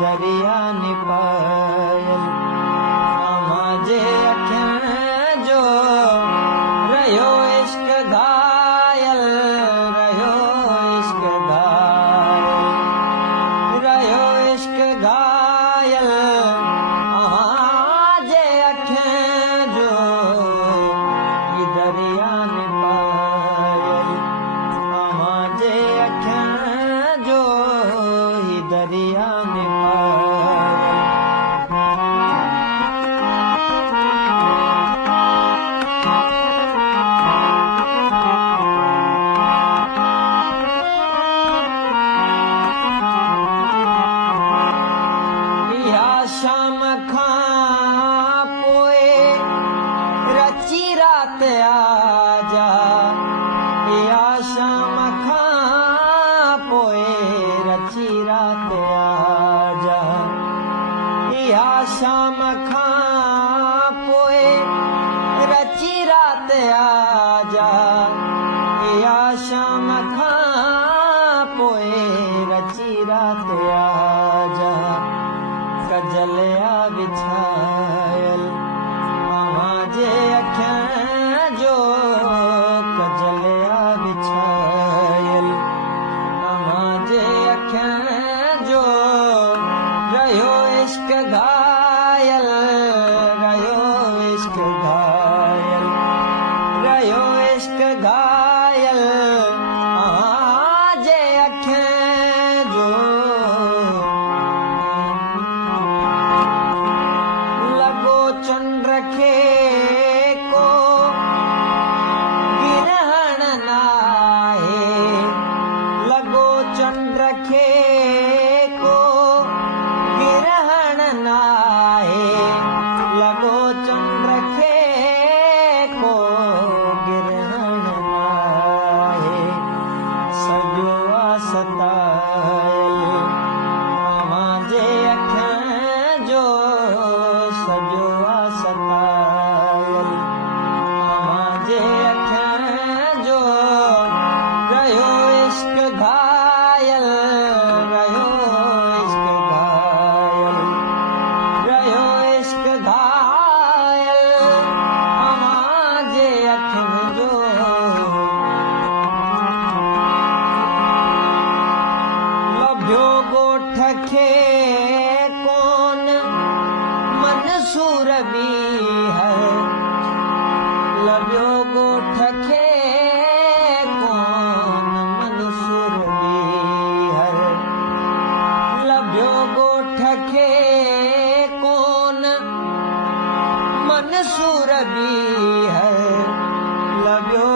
दरिया निपायल मांजे अखियां जो रहियो इश्क घायल रहियो इश्क घायल रहियो इश्क घायल मांजे अखियां जो दरिया निपायल मांजे अखियां जो दरिया शाम खां पोए रची रात आजा या शाम खां पोए रची रात आजा या शाम खां पोए रची रात आजा या शाम खां पोए रची रात आजा कजलिया बिछायल मांजे अखियां जो कजलिया बिछायल मांजे अखियां जो रहियो इश्क घायल रहियो इश्क घायल रहियो इश्क घायल मांजे अखियां जो चंद्र खे को गिरहण नाहे लगो चंद्र खे को गिरहण नाहे लगो चंद्र खे को गिरहण नाहे सजो सतायल मांजे अखियां जो सजो सतायल मांजे अखियां जो रहियो इश्क घायल रहियो इश्क घायल रहियो इश्क घायल मांजे अखियां जो लभ्यो ॻोठ खे कोन मंसूर भी है लभ्यो ॻोठ खे कोन मंसूर भी है लभ्यो ॻोठ खे कोन मंसूर भी है लभ्यो